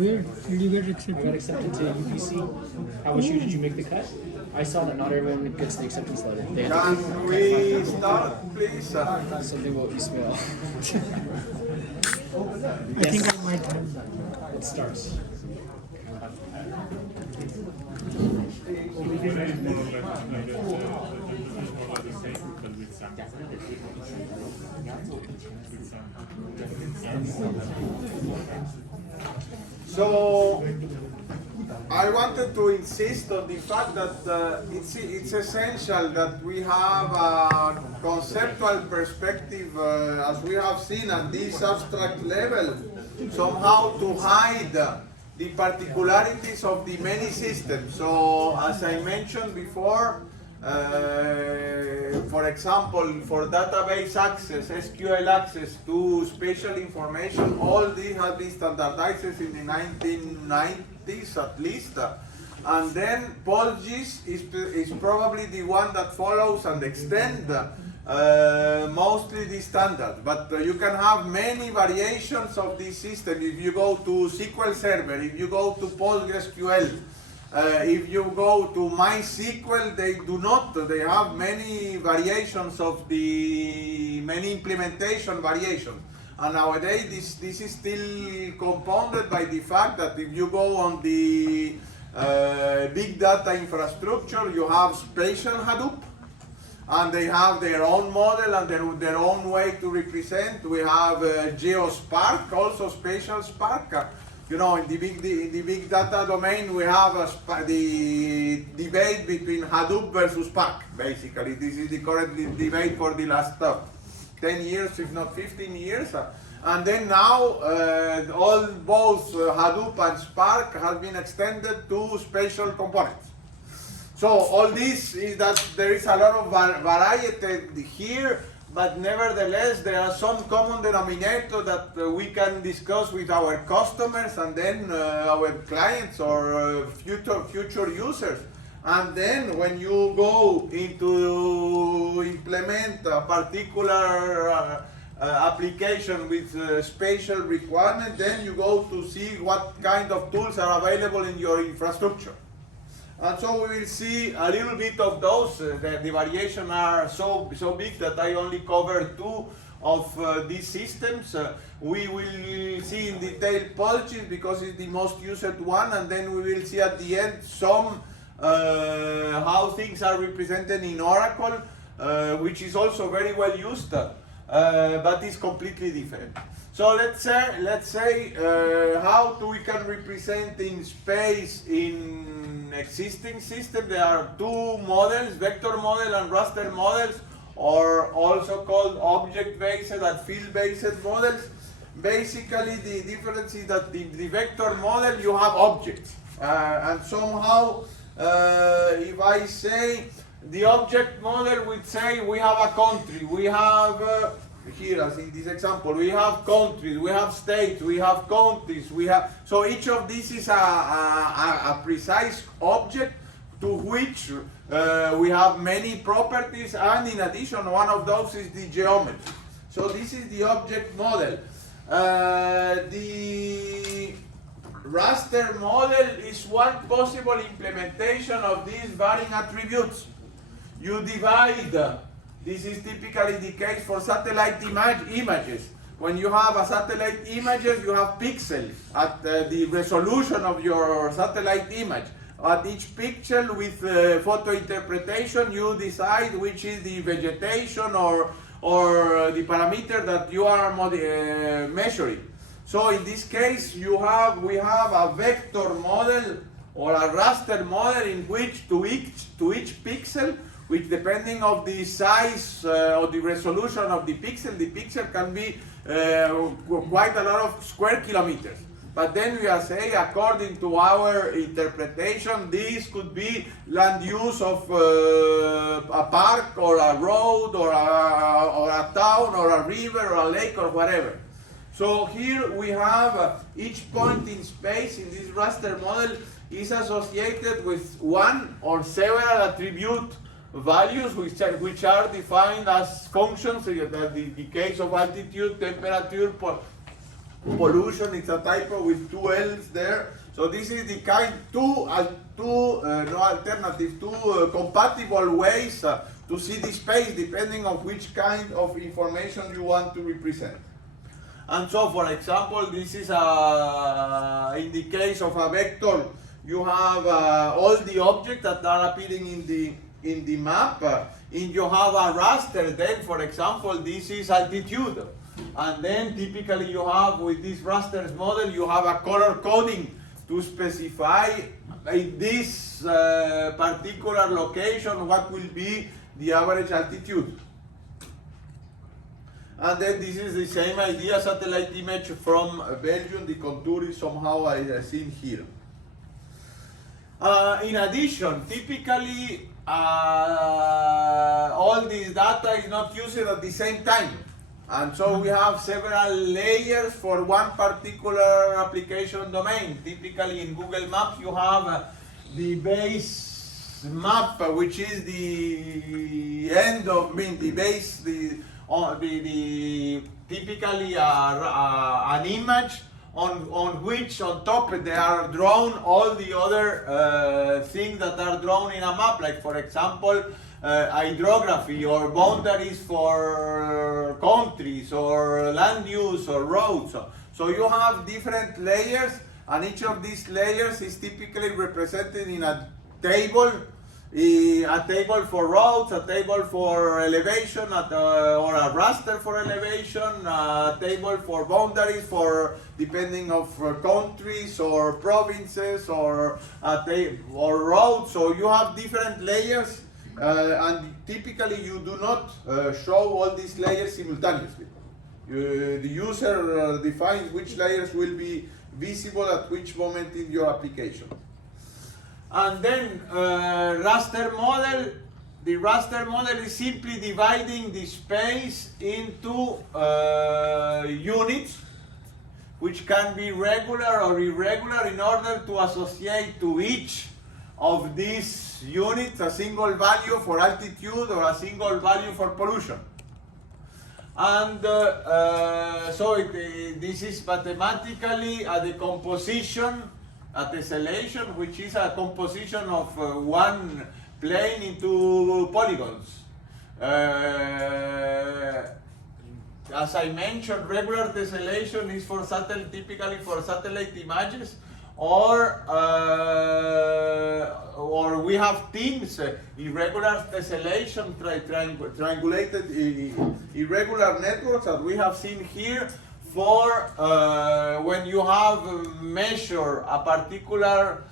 Weird. Did you get I accepted? got accepted to UPC. How was you? Did you make the cut? I saw that not everyone gets the acceptance letter. They have to Can we start, please? something about Ismail. I think I might have. It starts. So I wanted to insist on the fact that it's essential that we have a conceptual perspective, as we have seen at this abstract level, somehow to hide the particularities of the many systems. So as I mentioned before, for example, for database access, SQL access to spatial information, all these have been standardized in the 1990s at least. And then PostGIS is probably the one that follows and extends mostly the standard. But you can have many variations of this system. If you go to SQL Server, if you go to PostgreSQL, if you go to MySQL, they do not. They have many variations of the many implementation variations. And nowadays, this is still compounded by the fact that if you go on the big data infrastructure, you have spatial Hadoop, and they have their own model and their own way to represent. We have GeoSpark, also spatial Spark. You know, in the big data domain, we have the debate between Hadoop versus Spark. Basically, this is the current debate for the last 10 years, if not 15 years. And then now, all both Hadoop and Spark have been extended to spatial components. So all this is that there is a lot of variety here, but nevertheless there are some common denominators that we can discuss with our customers and then our clients or future users. And then when you go into implement a particular application with spatial requirement, then you go to see what kind of tools are available in your infrastructure. And so we will see a little bit of those. The variations are so big that I only cover two of these systems. We will see in detail PostGIS because it's the most used one, and then we will see at the end some how things are represented in Oracle, which is also very well used, but is completely different. So let's say how we can represent in space in existing system. There are two models, vector model and raster models, or also called object-based and field-based models. Basically, the difference is that the vector model, you have objects, and somehow, if I say the object model would say we have a country, we have here, as in this example, we have countries, we have states, we have counties, we have. So each of these is a precise object to which we have many properties, and in addition, one of those is the geometry. So this is the object model. The raster model is one possible implementation of these varying attributes. You divide. This is typically the case for satellite images. When you have a satellite images, you have pixels at the resolution of your satellite image. At each pixel with photo interpretation, you decide which is the vegetation or the parameter that you are measuring. So in this case, we have a vector model or a raster model in which to each pixel, which depending of the size or the resolution of the pixel can be quite a lot of square kilometers. But then we are saying, according to our interpretation, this could be land use of a park or a road or a town or a river or a lake or whatever. So here we have each point in space in this raster model is associated with one or several attribute values which are defined as functions, in the case of altitude, temperature, pollution, it's a typo with two L's there. So this is the kind two compatible ways to see the space depending on which kind of information you want to represent. And so, for example, this is in the case of a vector, you have all the objects that are appearing in the map. If you have a raster, then, for example, this is altitude. And then typically you have, with this raster model, you have a color coding to specify in this particular location what will be the average altitude. And then this is the same idea, satellite image from Belgium. The contour is somehow seen here. In addition, typically all this data is not used at the same time. And so we have several layers for one particular application domain. Typically in Google Maps you have the base map, which is the end of, the base, typically an image on which on top they are drawn all the other things that are drawn in a map, like for example hydrography or boundaries for countries or land use or roads. So you have different layers, and each of these layers is typically represented in a table. A table for roads, a table for elevation, or a raster for elevation, a table for boundaries for depending of countries or provinces or roads. So you have different layers, and typically you do not show all these layers simultaneously. The user defines which layers will be visible at which moment in your application. And then raster model. The raster model is simply dividing the space into units, which can be regular or irregular, in order to associate to each of these units a single value for altitude or a single value for pollution. And this is mathematically a decomposition, a tessellation, which is a composition of one plane into polygons. As I mentioned, regular tessellation is for typically for satellite images, or we have teams, irregular tessellation, triangulated irregular networks that we have seen here, for when you have measure a particular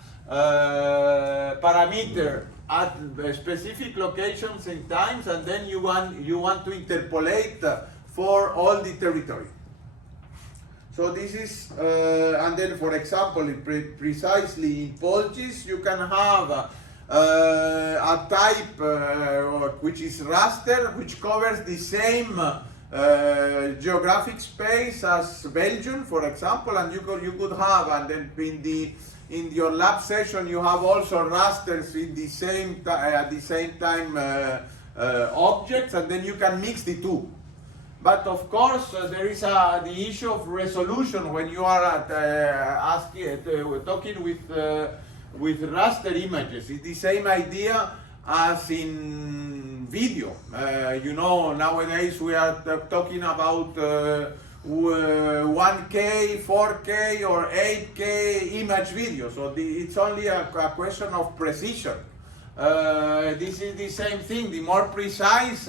parameter at specific locations and times, and then you want to interpolate for all the territory. So this is, and then for example, precisely in POLGIS, you can have a type which is raster, which covers the same geographic space as Belgium, for example, and you could have, and then in your lab session you have also rasters in the same at the same time objects, and then you can mix the two. But of course, there is the issue of resolution when you are talking with raster images. It's the same idea as in video. You know, nowadays we are talking about 1K, 4K, or 8K image video. So it's only a question of precision. This is the same thing. The more precise,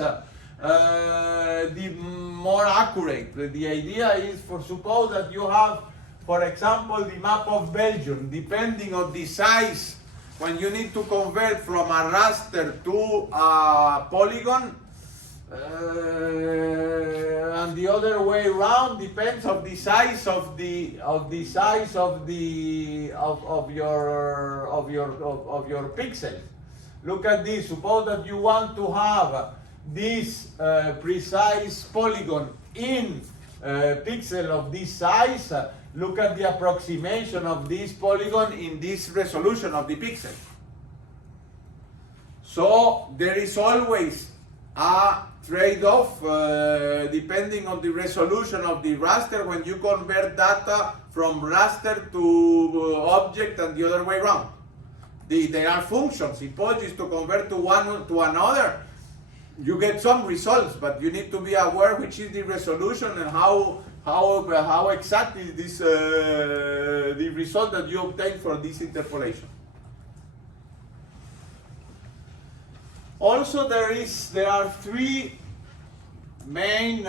the more accurate. The idea is, for suppose that you have, for example, the map of Belgium, depending on the size, when you need to convert from a raster to a polygon, and the other way around, depends on the size of your pixels. Look at this. Suppose that you want to have this precise polygon in pixel of this size. Look at the approximation of this polygon in this resolution of the pixel. So there is always a trade-off depending on the resolution of the raster when you convert data from raster to object and the other way around. There are functions. Suppose is to convert to one to another, you get some results, but you need to be aware which is the resolution and how exact is this the result that you obtain for this interpolation. Also, there are three main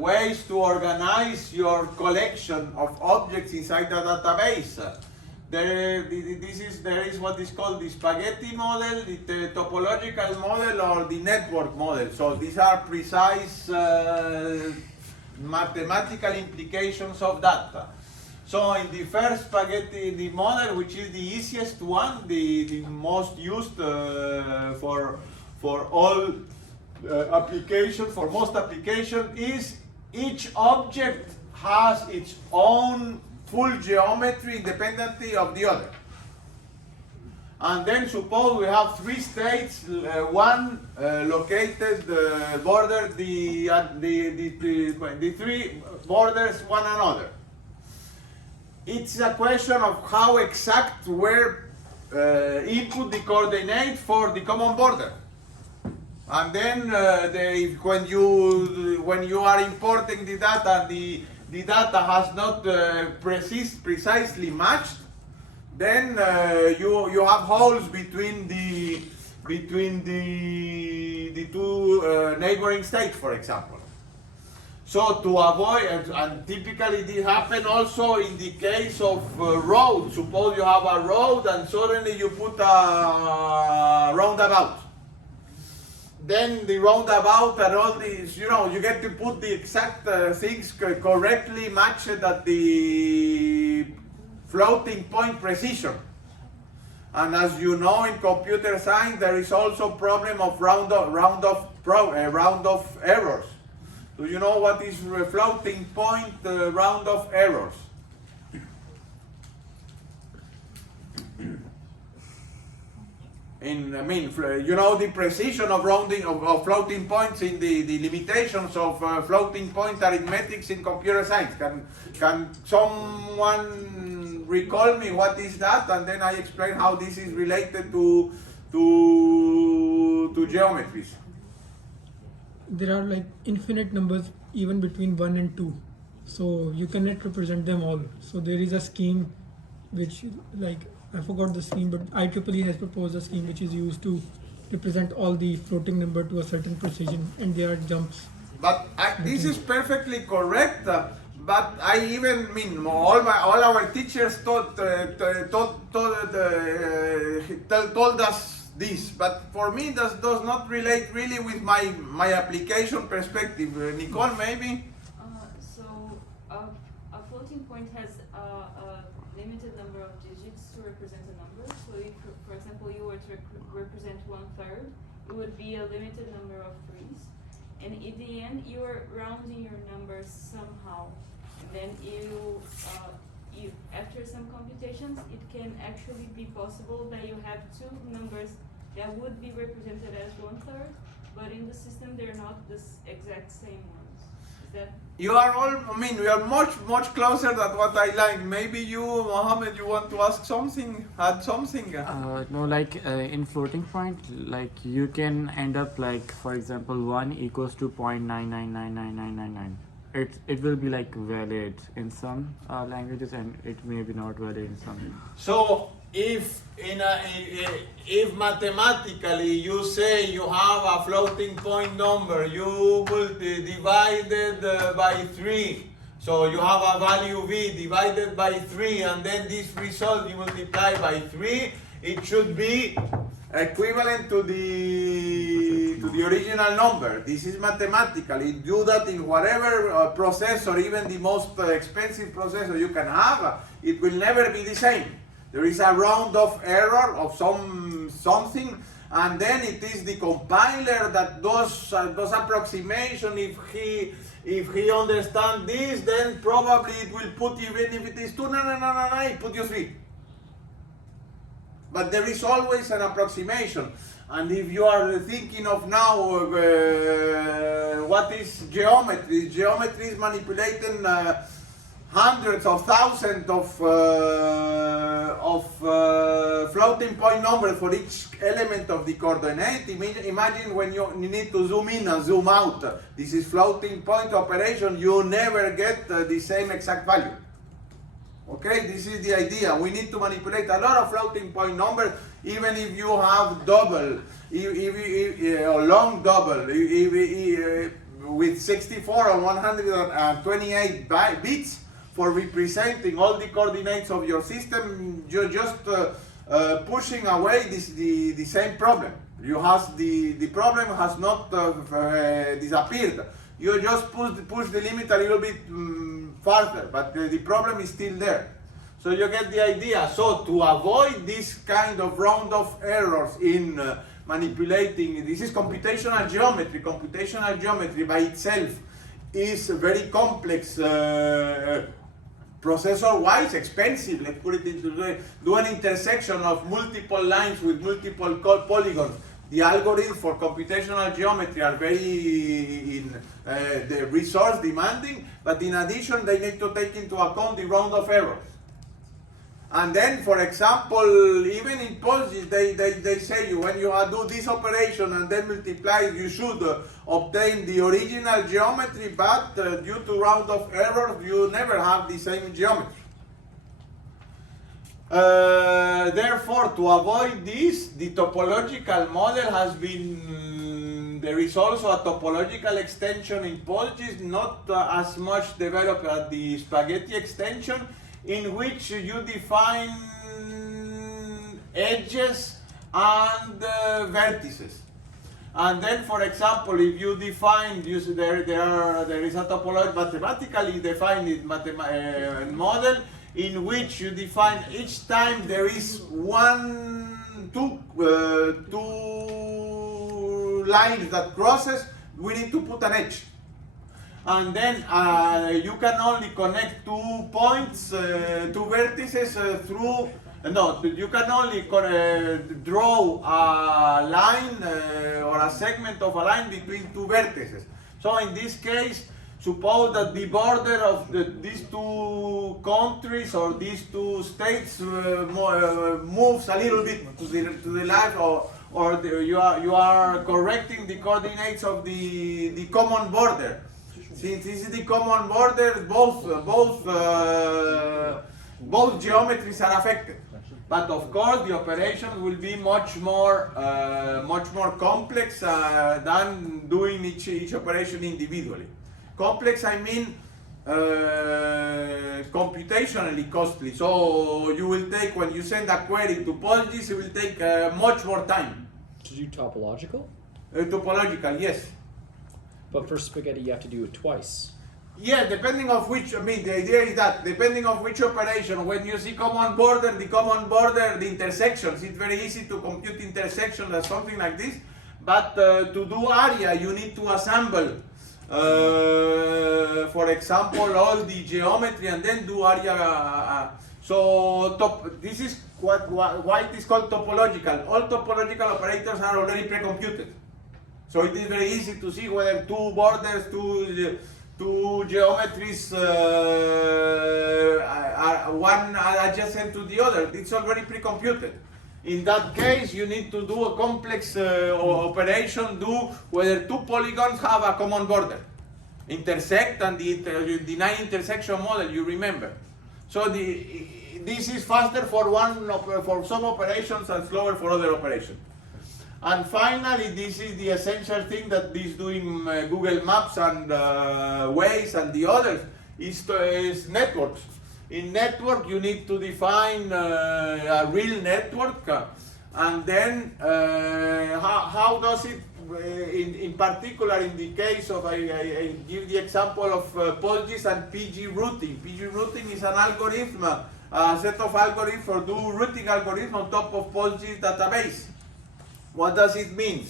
ways to organize your collection of objects inside the database. There is what is called the spaghetti model, the topological model, or the network model. So these are precise mathematical implications of data. So in the first spaghetti, the model, which is the easiest one, the most used for all applications, for most applications, is each object has its own full geometry independently of the other. And then suppose we have three states, one located border the three borders one another. It's a question of how exact where input the coordinate for the common border. And then when you are importing the data, the data has not precisely matched, then you have holes between the two neighboring states, for example. So to avoid, and typically this happens also in the case of roads. Suppose you have a road and suddenly you put a roundabout. Then the roundabout and all these, you get to put the exact things correctly matched at the floating point precision. And as you know, in computer science, there is also problem of round off errors. Do you know what is floating point round off errors? The precision of rounding of floating points in the limitations of floating point arithmetics in computer science. Can someone recall me what is that, and then I explain how this is related to geometries. There are like infinite numbers even between 1 and 2, so you cannot represent them all. So there is a scheme which, like, I forgot the scheme, but IEEE has proposed a scheme which is used to represent all the floating number to a certain precision, and there are jumps. But this is perfectly correct. But all our teachers told us this. But for me, that does not relate really with my application perspective. Nicole, maybe. So a floating point has a limited number of digits to represent a number. So if, for example, you were to represent 1/3, it would be a limited number of 3s. And in the end, you are rounding your numbers somehow. Then you after some computations, it can actually be possible that you have two numbers that would be represented as 1/3, but in the system they're not the exact same ones. Is that? You are all, we are much closer than what I like. Maybe you, Mohammed, you want to ask something, add something? No, like in floating point, like you can end up like, for example, 1 equals to 0.9999999. It will be like valid in some languages, and it may be not valid in some. So if mathematically you say you have a floating point number, you will divide it by 3. So you have a value v divided by 3, and then this result you multiply by 3. It should be equivalent to the original number. This is mathematically. Do that in whatever processor, even the most expensive processor you can have, it will never be the same. There is a round of error of something, and then it is the compiler that does approximation. If he understands this, then probably it will put, even if it is 2, it put you 3. But there is always an approximation. And if you are thinking of now what is geometry? Geometry is manipulating hundreds of thousands of floating point numbers for each element of the coordinate. Imagine when you need to zoom in and zoom out. This is floating point operation. You never get the same exact value. Okay, this is the idea. We need to manipulate a lot of floating point numbers, even if you have double, or long double, with 64 and 128 bits for representing all the coordinates of your system. You're just pushing away the same problem. The problem has not disappeared. You just push the limit a little bit further, but the problem is still there. So you get the idea. So to avoid this kind of round of errors in manipulating, this is computational geometry. Computational geometry by itself is very complex, processor-wise expensive. Let's put it into do an intersection of multiple lines with multiple polygons. The algorithms for computational geometry are very the resource demanding, but in addition they need to take into account the round of errors. And then, for example, even in PostGIS, they say when you do this operation and then multiply, you should obtain the original geometry, but due to round of errors, you never have the same geometry. Therefore, to avoid this, the topological model has been, there is also a topological extension in PostGIS, not as much developed as the spaghetti extension, in which you define edges and vertices. And then, for example, if you define, there is a topology, mathematically defined model in which you define each time there is two lines that crosses, we need to put an edge. And then you can only connect 2 points, 2 vertices through, no, you can only draw a line or a segment of a line between 2 vertices. So in this case, suppose that the border of these 2 countries or these 2 states moves a little bit to the left, or you are correcting the coordinates of the common border. Since this is the common border, both geometries are affected. But of course, the operation will be much more complex than doing each operation individually. Complex, I mean, computationally costly. So you will take, when you send a query to PostGIS, it will take much more time. To do topological? Topological, yes. But for spaghetti, you have to do it twice. Yeah, depending of which, I mean, the idea is that depending on which operation, when you see common border, the intersections, it's very easy to compute intersections or something like this. But to do area, you need to assemble, for example, all the geometry and then do area. This is why it is called topological. All topological operators are already pre-computed. So it is very easy to see whether 2 borders, two geometries are one adjacent to the other. It's already pre-computed. In that case, you need to do a complex operation, whether 2 polygons have a common border, intersect, and the deny intersection model, you remember. So this is faster for some operations and slower for other operations. And finally, this is the essential thing that is doing Google Maps and Waze and the others, is networks. In network, you need to define a real network, and then how does it, in particular in the case of, I give the example of PostGIS and PG routing. PG routing is an algorithm, a set of algorithms for do routing algorithm on top of PostGIS database. What does it mean?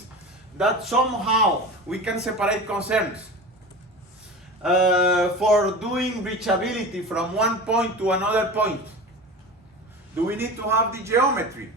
That somehow we can separate concerns. For doing reachability from one point to another point, do we need to have the geometry?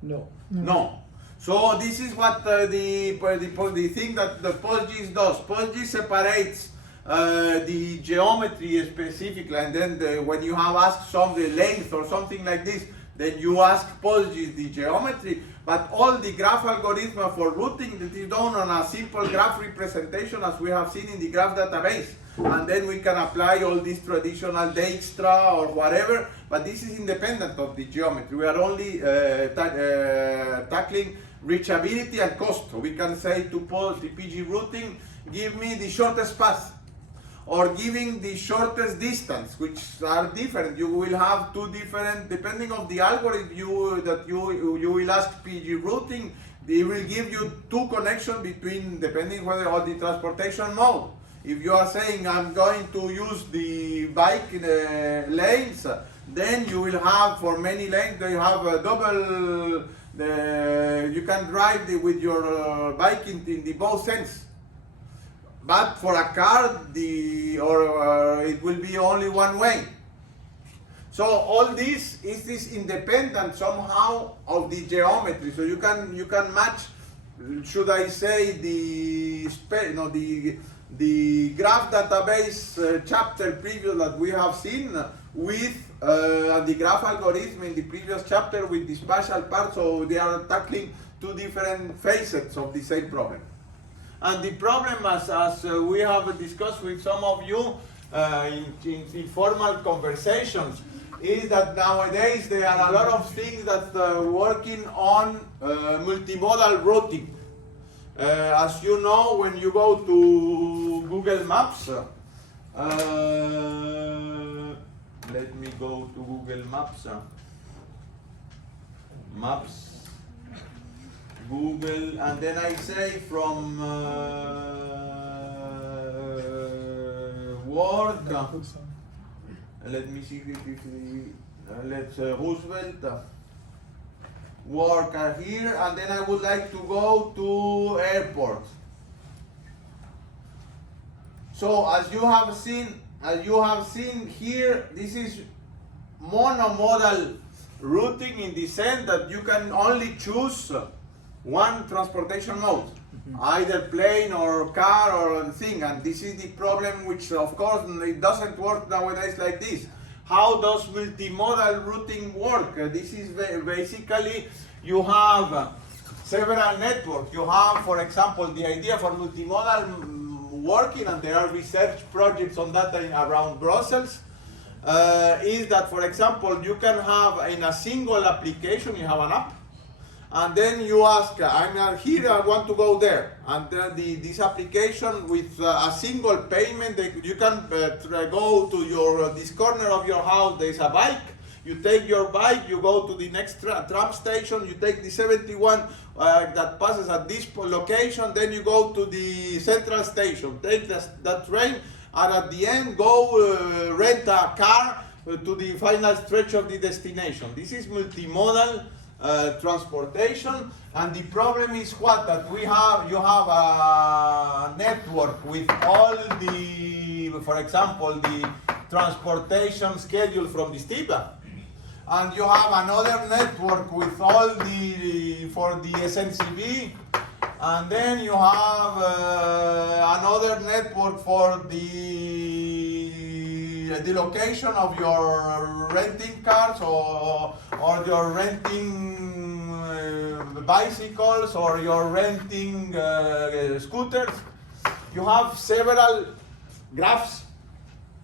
No. No. So this is what the thing that the PostGIS does. PostGIS separates the geometry specifically, and then when you have asked some the length or something like this, then you ask PostGIS the geometry. But all the graph algorithm for routing that is done on a simple graph representation, as we have seen in the graph database. And then we can apply all this traditional Dijkstra or whatever, but this is independent of the geometry. We are only tackling reachability and cost. So we can say to post the PG routing, give me the shortest path, or giving the shortest distance, which are different. You will have two different, depending on the algorithm you will ask PG routing, they will give you two connections between, depending whether on the transportation mode. If you are saying I'm going to use the bike lanes, then you will have for many lanes, you have a double, you can drive with your bike in the both ends. But for a car, it will be only one way. So all this is independent somehow of the geometry. So you can match, should I say, the graph database chapter previous that we have seen with the graph algorithm in the previous chapter with the spatial part. So they are tackling two different facets of the same problem. And the problem, as we have discussed with some of you in informal conversations, is that nowadays there are a lot of things that are working on multimodal routing. As you know, when you go to Google Maps, let me go to Google Maps. Maps. Google, and then I say from Word, let me see if let's Roosevelt, work here, and then I would like to go to airport. So as you have seen here, this is monomodal routing in the sense that you can only choose one transportation mode, either plane or car or thing, and this is the problem, which of course it doesn't work nowadays like this. How does multimodal routing work? This is basically, you have several networks. You have, for example, the idea for multimodal working, and there are research projects on that around Brussels, is that, for example, you can have in a single application, you have an app, and then you ask, I'm here, I want to go there. And this application with a single payment, you can go to this corner of your house, there's a bike. You take your bike, you go to the next tram station, you take the 71 that passes at this location, then you go to the central station, take that train, and at the end go rent a car to the final stretch of the destination. This is multimodal transportation, and the problem is what? That you have a network with all the, for example, the transportation schedule from the STIBA, and you have another network with all for the SNCB, and then you have another network for the location of your renting cars or your renting bicycles or your renting scooters. You have several graphs,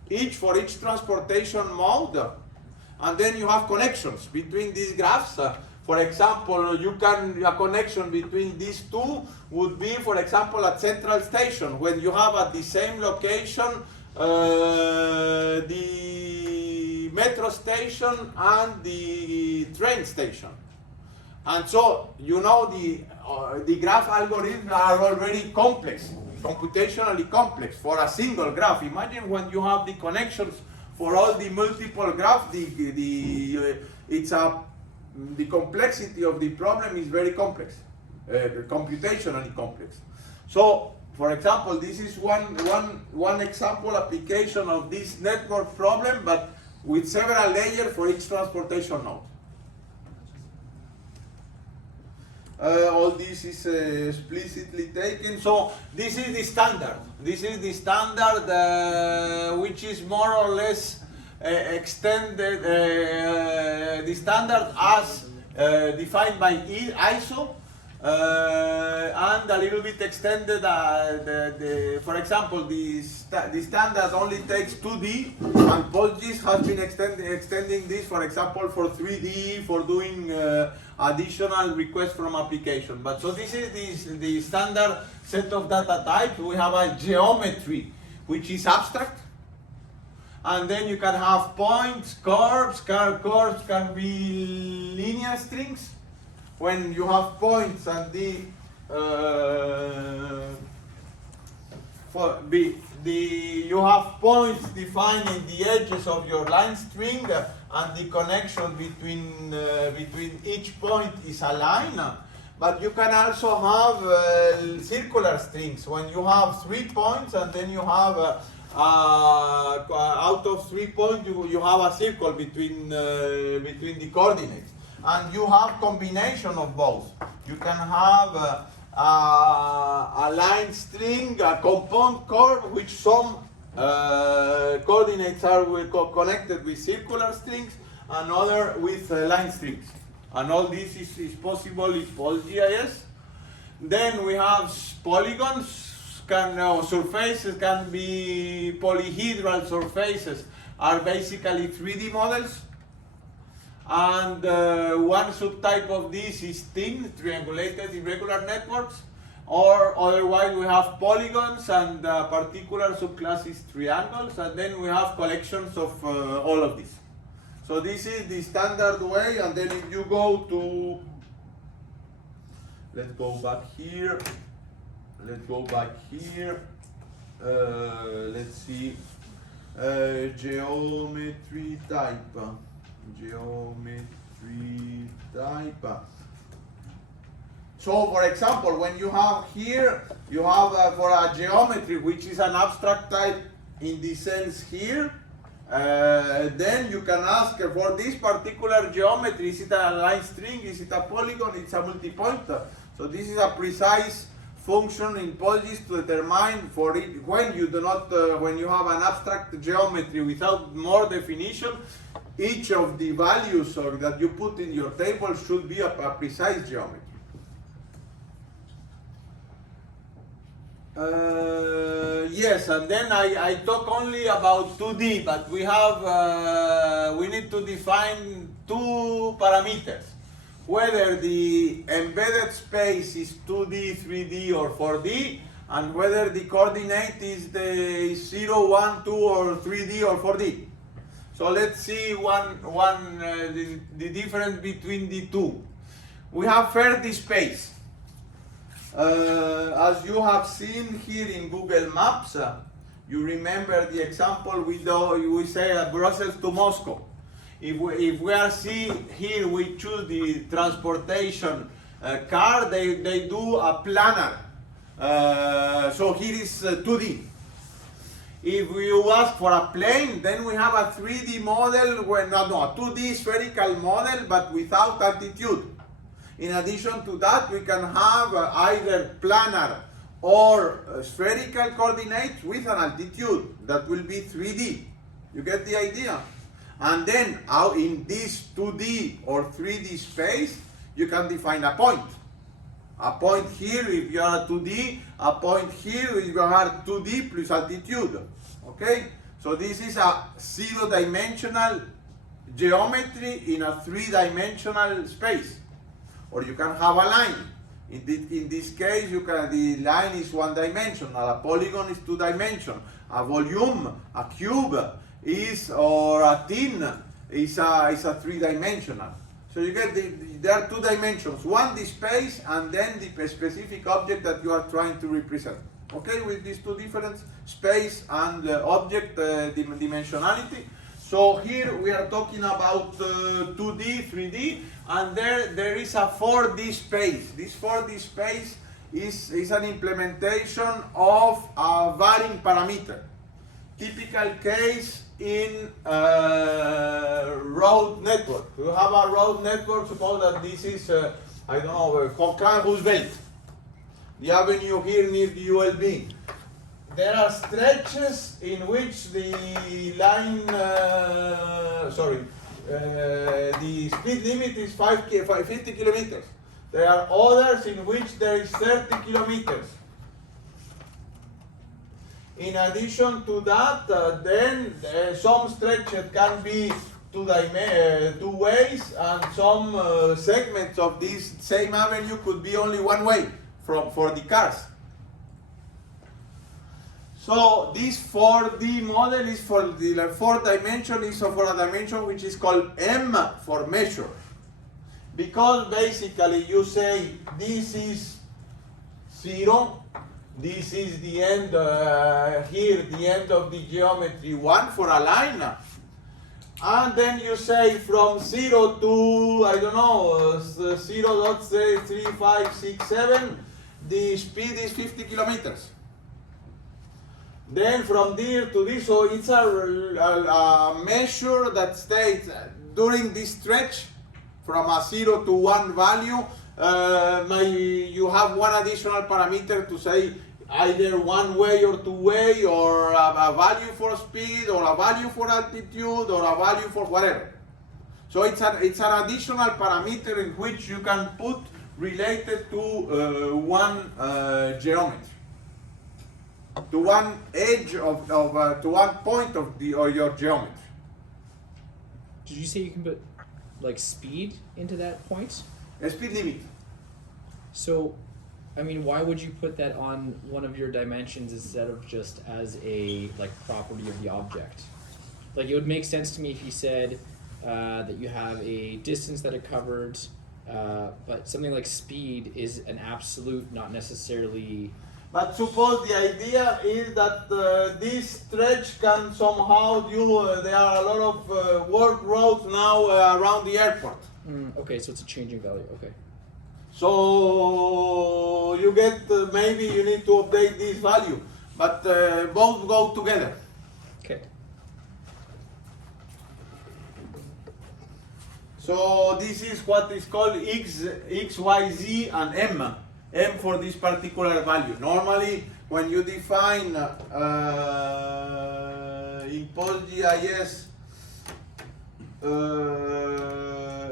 each for each transportation mode, and then you have connections between these graphs. For example, a connection between these two would be, for example, at Central Station, when you have at the same location the metro station and the train station. And so, the graph algorithms are already complex, computationally complex for a single graph. Imagine when you have the connections for all the multiple graphs, the complexity of the problem is very complex, computationally complex. So, for example, this is one example application of this network problem, but with several layers for each transportation node. All this is explicitly taken. So this is the standard. This is the standard which is more or less extended, the standard as defined by ISO, and a little bit extended. For example, the standard only takes 2D, and PostGIS has been extending this, for example, for 3D, for doing additional requests from application. But so this is the standard set of data types. We have a geometry, which is abstract. And then you can have points, curves. Curves can be linear strings. When you have points and you have points defining the edges of your line string, and the connection between each point is a line. But you can also have circular strings when you have 3 points and then you have out of 3 points you have a circle between the coordinates, and you have combination of both. You can have a line string, a compound curve, which some coordinates are connected with circular strings, and other with line strings. And all this is possible in PostGIS. Then we have polygons. Surfaces can be polyhedral surfaces, are basically 3D models. And one subtype of this is thin, triangulated irregular networks. Or otherwise we have polygons, and a particular subclass is triangles, and then we have collections of all of these. So this is the standard way, and then if you go to, let's go back here. Let's see, geometry type. So for example, when you have here, you have for a geometry, which is an abstract type in the sense here, then you can ask for this particular geometry, is it a line string, is it a polygon, it's a multipointer. So this is a precise function in PostGIS to determine for it when you do not when you have an abstract geometry without more definition, each of the values that you put in your table should be a precise geometry. Yes, and then I talk only about 2D, but we have we need to define 2 parameters. Whether the embedded space is 2D, 3D, or 4D, and whether the coordinate is the 0, 1, 2, or 3D or 4D. So let's see the difference between the two. We have first the space. As you have seen here in Google Maps, you remember the example we say Brussels to Moscow. If we are seeing here, we choose the transportation car, they do a planar. So here is 2D. If you ask for a plane, then we have a 3D model, a 2D spherical model, but without altitude. In addition to that, we can have either planar or spherical coordinates with an altitude. That will be 3D. You get the idea? And then out in this 2D or 3D space, you can define a point. A point here if you are 2D, a point here if you are 2D plus altitude. Okay? So this is a 0-dimensional geometry in a 3-dimensional space. Or you can have a line. In this case, the line is 1-dimensional, a polygon is 2-dimensional, a volume, a cube, or a tin is a 3-dimensional. So you get there are 2 dimensions. One, the space, and then the specific object that you are trying to represent. Okay, with these 2 different space and object dimensionality. So here we are talking about 2D, 3D, and there is a 4D space. This 4D space is an implementation of a varying parameter. Typical case in road network. You have a road network, suppose that this is I don't know, Hokan Roosevelt, the avenue here near the ULB. There are stretches in which the line, the speed limit is 50 kilometers. There are others in which there is 30 kilometers. In addition to that, then some stretches can be two ways, and some segments of this same avenue could be only one way for the cars. So this 4D model is for the fourth dimension, is for a dimension which is called M for measure. Because basically you say this is 0, this is the end here, the end of the geometry 1 for a line. And then you say from 0 to, I don't know, 0.3567, the speed is 50 kilometers. Then from there to this, so it's a measure that states during this stretch from a 0 to 1 value, you have one additional parameter to say either one way or two way, or a value for speed, or a value for altitude, or a value for whatever. So it's an additional parameter in which you can put related to one geometry, to one edge of to one point of your geometry. Did you say you can put like speed into that point? A speed limit. So, I mean, why would you put that on one of your dimensions instead of just as a like property of the object? Like, it would make sense to me if you said that you have a distance that it covered, but something like speed is an absolute, not necessarily. But suppose the idea is that this stretch can somehow there are a lot of work roads now around the airport. Okay, so it's a changing value. Okay. So you get maybe you need to update this value, but both go together. Okay. So this is what is called X, Y, Z, and M. M for this particular value. Normally, when you define in PostGIS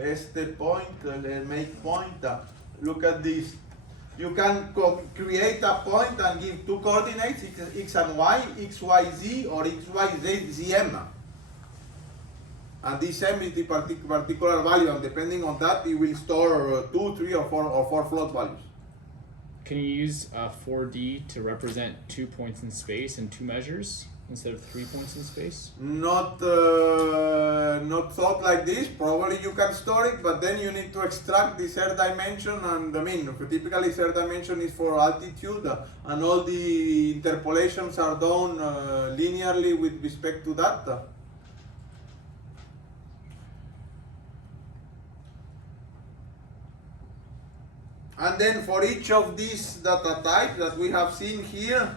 este point, make point, look at this. You can create a point and give two coordinates, X and Y, X, Y, Z, or X, Y, Z, Z, M. And this M is the particular value, and depending on that, it will store 2, 3, or 4 float values. Can you use 4D to represent 2 points in space and 2 measures instead of 3 points in space? Not thought like this. Probably you can store it, but then you need to extract the third dimension, and I mean, typically third dimension is for altitude, and all the interpolations are done linearly with respect to that. And then for each of these data types that we have seen here,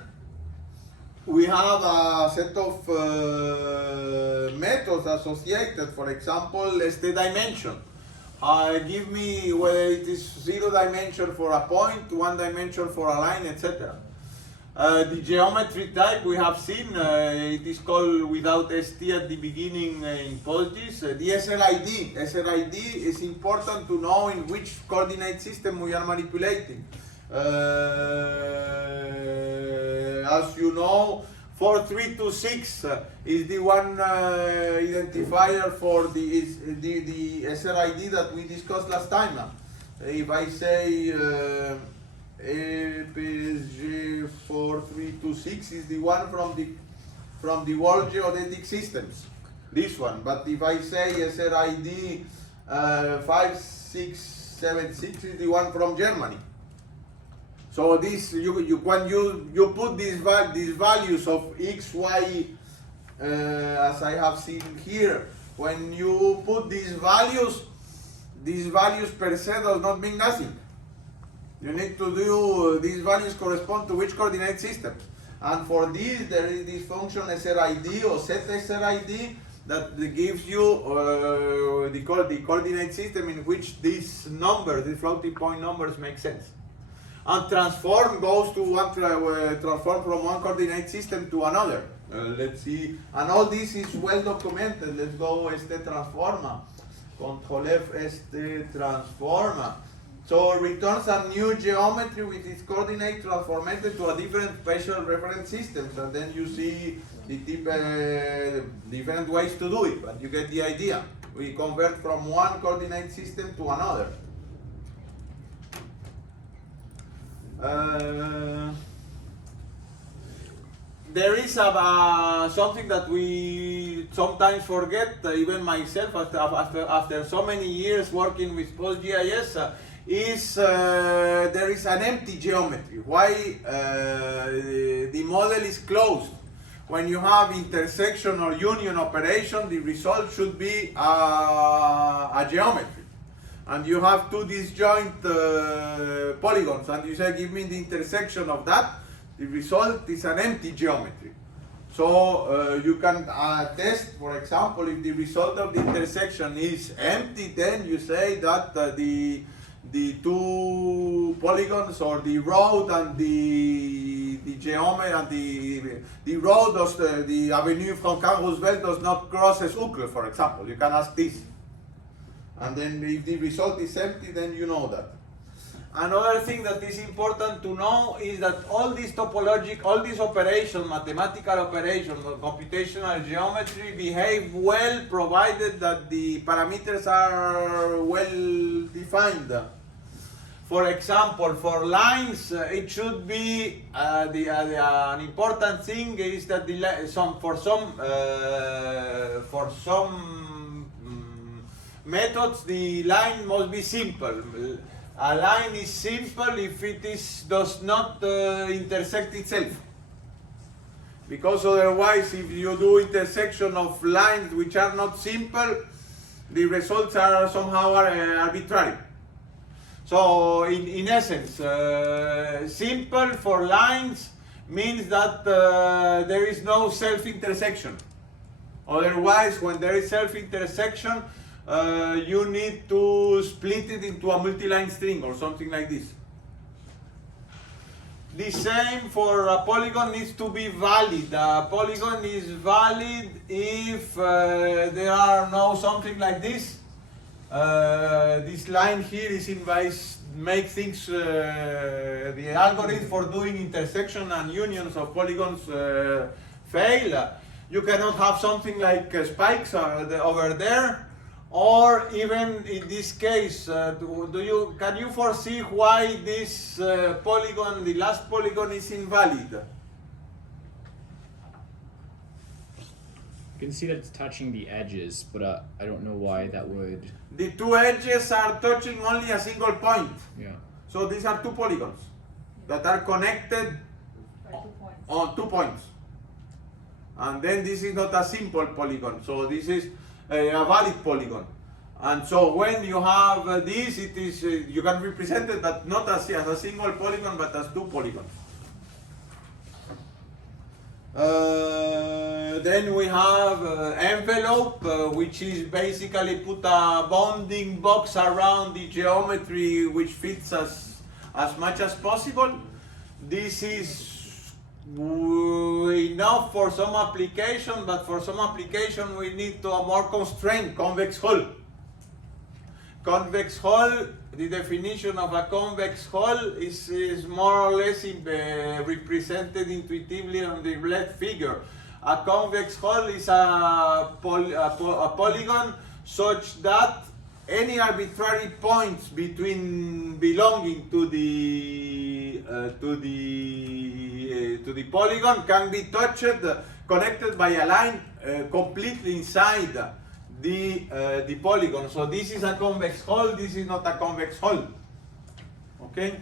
we have a set of methods associated. For example, este dimension. Give me whether it is 0 dimension for a point, 1 dimension for a line, etc. The geometry type we have seen, it is called without ST at the beginning in PostGIS. The SRID. SRID is important to know in which coordinate system we are manipulating. As you know, 4326 is the one identifier for the SRID that we discussed last time. If I say EPSG 4326 is the one from the World Geodetic Systems, this one. But if I say SRID 5676 is the one from Germany. So this when you put these values of X, Y, as I have seen here, when you put these values per se does not mean nothing. You need to do, these values correspond to which coordinate system. And for this, there is this function SRID or set SRID that gives you the coordinate system in which these numbers, these floating point numbers, make sense. And transform goes to transform from one coordinate system to another. Let's see, and all this is well documented. Let's go transforma. Control F transforma. So it returns a new geometry with its coordinate transformed to a different spatial reference systems, and then you see the different ways to do it, but you get the idea. We convert from one coordinate system to another. There is something that we sometimes forget, even myself, after so many years working with PostGIS, is there is an empty geometry. Why the model is closed? When you have intersection or union operation, the result should be a geometry. And you have two disjoint polygons, and you say, give me the intersection of that. The result is an empty geometry. So you can test, for example, if the result of the intersection is empty, then you say that the two polygons, or the road and the geometry, and the road does the avenue from Roosevelt does not cross Uccle, for example. You can ask this. And then if the result is empty, then you know that. Another thing that is important to know is that all these operations, mathematical operations, computational geometry, behave well provided that the parameters are well defined. For example, for lines, it should be an important thing is that for some methods the line must be simple. A line is simple if it does not intersect itself. Because otherwise, if you do intersection of lines which are not simple, the results are somehow arbitrary. So, in essence, simple for lines means that there is no self-intersection. Otherwise, when there is self-intersection, you need to split it into a multi-line string or something like this. The same for a polygon needs to be valid. A polygon is valid if there are no something like this. This line here is make things, the algorithm for doing intersection and unions of polygons fail. You cannot have something like spikes over there. Or even in this case, can you foresee why this polygon, the last polygon, is invalid? You can see that it's touching the edges, but I don't know why that would. The two edges are touching only a single point. Yeah. So these are two polygons that are connected on 2 points. And then this is not a simple polygon. So this is a valid polygon. And so when you have this, it is you can represent it that not as a single polygon, but as two polygons. Then we have envelope, which is basically put a bounding box around the geometry which fits as much as possible. This is enough for some application, but for some application we need to a more constrained convex hull. Convex hull, the definition of a convex hull is more or less represented intuitively on the left figure. A convex hull is a polygon such that any arbitrary points belonging to the polygon can be touched, connected by a line completely inside the polygon. So this is a convex hull. This is not a convex hull. Okay.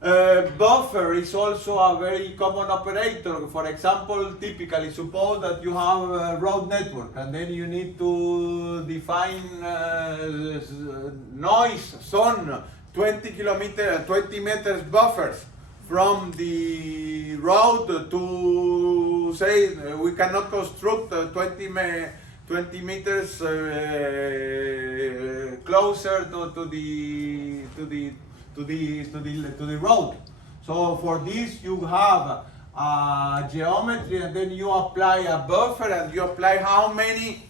Buffer is also a very common operator. For example, typically suppose that you have a road network and then you need to define noise zone 20 meters buffers from the road to say we cannot construct 20 meters closer to the road. So for this you have geometry, and then you apply a buffer, and you apply how many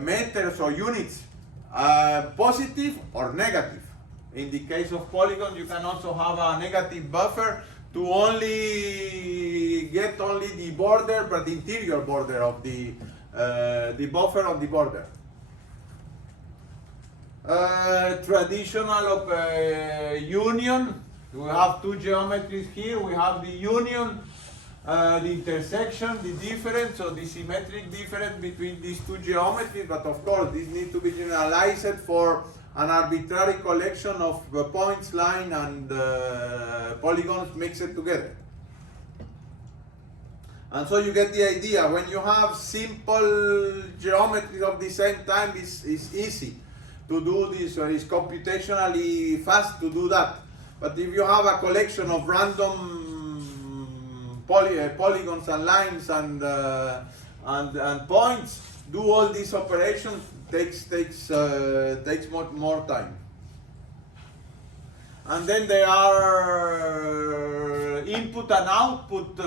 meters or units, positive or negative. In the case of polygon, you can also have a negative buffer to only get only the border, but the interior border of the buffer of the border. Traditional of union. We have two geometries here. We have the union, the intersection, the difference, so the symmetric difference between these two geometries. But of course, this needs to be generalized for an arbitrary collection of points, line, and polygons mixed together. And so you get the idea. When you have simple geometries of the same time, it's easy to do this, or it's computationally fast to do that. But if you have a collection of random polygons and lines and points, do all these operations takes much more time. And then there are input and output.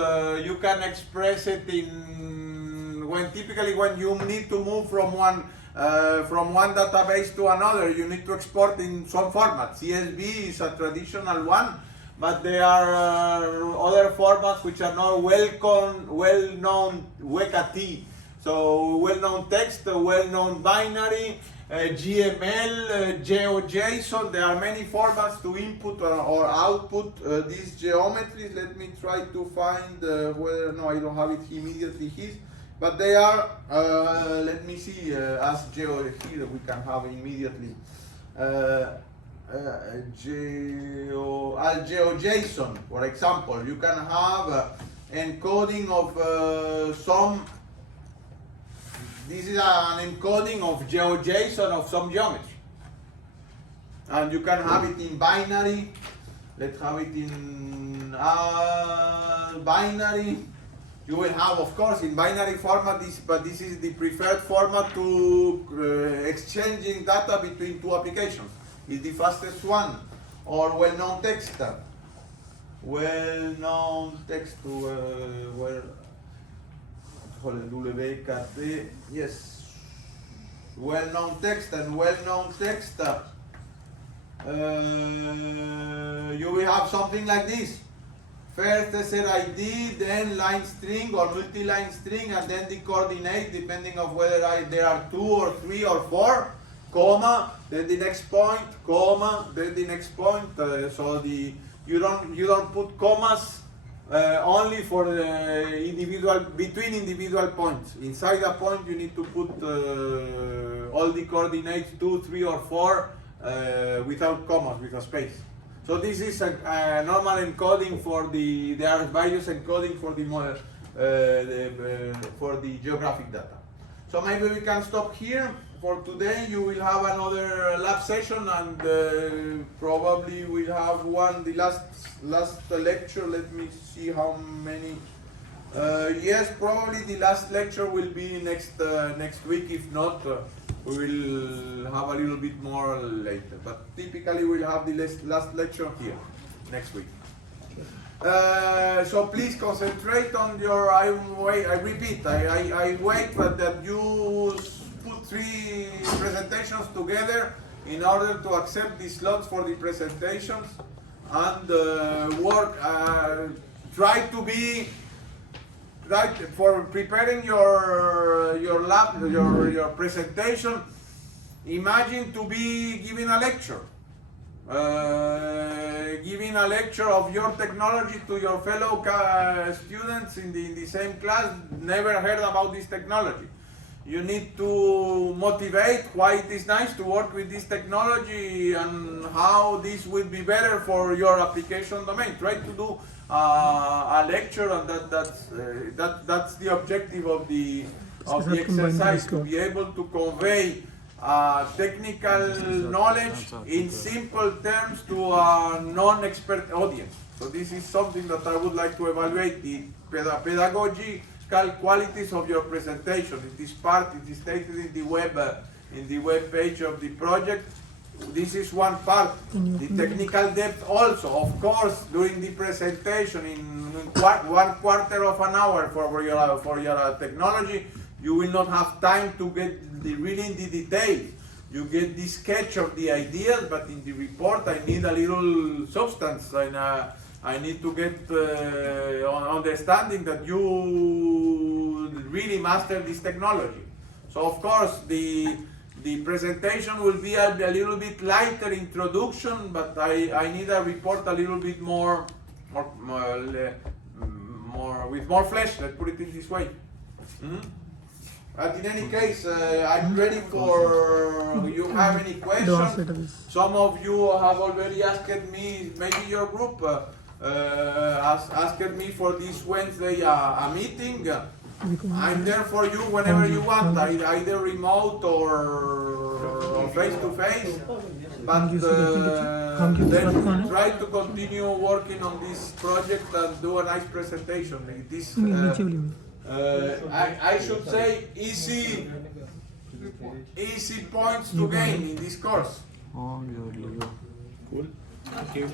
You can express it in typically when you need to move from one database to another, you need to export in some format. CSV is a traditional one, but there are other formats which are not well-known, WCAT. So well-known text, well-known binary, GML, GeoJSON. There are many formats to input or output these geometries. Let me try to find whether, no, I don't have it immediately here. But they are, let me see, as here we can have immediately. GeoJSON, for example, you can have encoding of some. This is an encoding of GeoJSON of some geometry. And you can have it in binary. Let's have it in binary. You will have, of course, in binary format, but this is the preferred format to exchanging data between two applications. It's the fastest one. Or well-known text. Well-known text WKT, yes. Well-known text and well-known text. You will have something like this. First SRID, then line string or multi-line string, and then the coordinate depending on whether there are 2 or 3 or 4, comma, then the next point, comma, then the next point. So you don't put commas only for the between individual points. Inside a point you need to put all the coordinates 2, 3, or 4 without commas, with a space. So this is a normal encoding for there are various encoding for the geographic data. So maybe we can stop here for today. You will have another lab session, and probably we'll have the last lecture. Let me see how many. Yes, probably the last lecture will be next week. If not, we will have a little bit more later. But typically we'll have the last lecture here next week. So please concentrate on your. I repeat. I wait, but that you put 3 presentations together in order to accept the slots for the presentations, and work. Try to be. Right, for preparing your lab, your presentation, imagine to be giving a lecture. Giving a lecture of your technology to your fellow students in the same class, never heard about this technology. You need to motivate why it is nice to work with this technology and how this will be better for your application domain. Try to do a lecture, and that's the objective of the exercise, to be able to convey technical knowledge in simple terms to a non-expert audience. So this is something that I would like to evaluate, the pedagogical qualities of your presentation. It is stated in the web page of the project. This is one part. The technical depth also, of course, during the presentation in 1/4 of an hour for your technology, you will not have time to get really in the details. You get the sketch of the ideas, but in the report I need a little substance, and I need to get understanding that you really master this technology. So of course the presentation will be a little bit lighter introduction, but I need a report a little bit more with more flesh. Let's put it in this way. But in any case, I'm ready for you have any questions. Some of you have already asked me, maybe your group asked me for this Wednesday a meeting. I'm there for you whenever you want, either remote or face to face. But then try to continue working on this project and do a nice presentation. Like this, I should say easy points to gain in this course. Oh, Cool. Thank you.